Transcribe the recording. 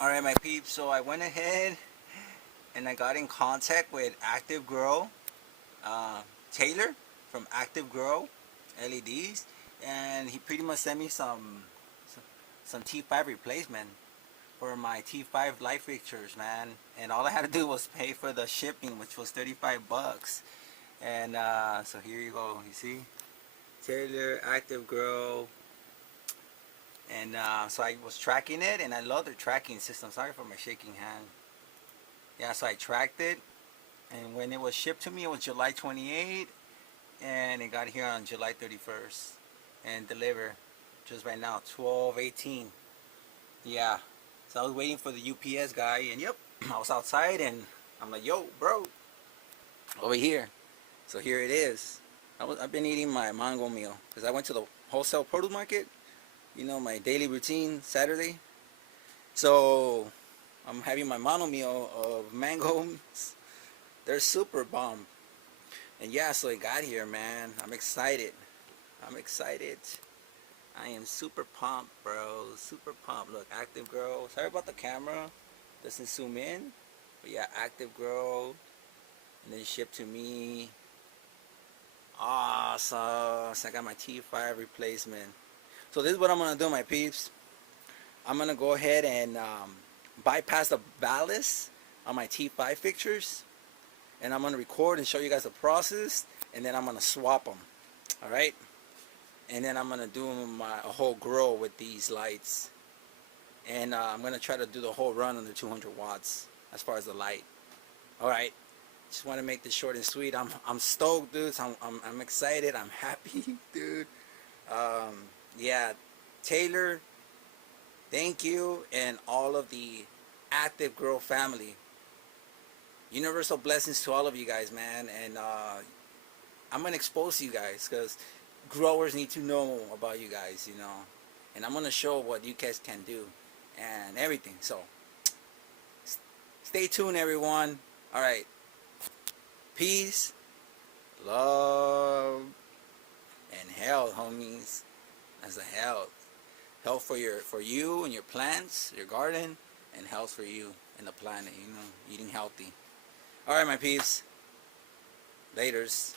Alright, my peeps, so I went ahead and I got in contact with Active Grow Taylor from Active Grow LEDs, and he pretty much sent me some T5 replacement for my T5 light fixtures, man. And all I had to do was pay for the shipping, which was 35 bucks. And so here you go, you see, Taylor Active Grow. And so I was tracking it, and I love their tracking system. Sorry for my shaking hand. Yeah, so I tracked it, and when it was shipped to me, it was July 28th, and it got here on July 31st, and delivered just right now, 12:18. Yeah, so I was waiting for the UPS guy, and yep, I was outside, and I'm like, yo, bro, over here. So here it is. I've been eating my mango meal because I went to the wholesale produce market. You know, my daily routine Saturday. So I'm having my mono meal of mangoes. They're super bomb. And yeah, so it got here, man. I'm excited. I'm excited. I am super pumped, bro. Super pumped. Look, Active Grow. Sorry about the camera. Doesn't zoom in. But yeah, Active Grow. And then shipped to me. Awesome. So I got my T5 replacement. So this is what I'm going to do, my peeps. I'm going to go ahead and bypass the ballast on my T5 fixtures. And I'm going to record and show you guys the process. And then I'm going to swap them. Alright? And then I'm going to do a whole grow with these lights. And I'm going to try to do the whole run under 200 watts as far as the light. Alright? Just want to make this short and sweet. I'm stoked, dudes. I'm excited. I'm happy, dude. Yeah, Taylor, thank you, and all of the Active Grow family. Universal blessings to all of you guys, man. And I'm going to expose you guys because growers need to know about you guys, you know. And I'm going to show what you guys can do and everything. So, stay tuned, everyone. All right. Peace, love, and health, homies. That's the health. Health for you and your plants, your garden, and health for you and the planet, you know, eating healthy. Alright, my peeps. Laters.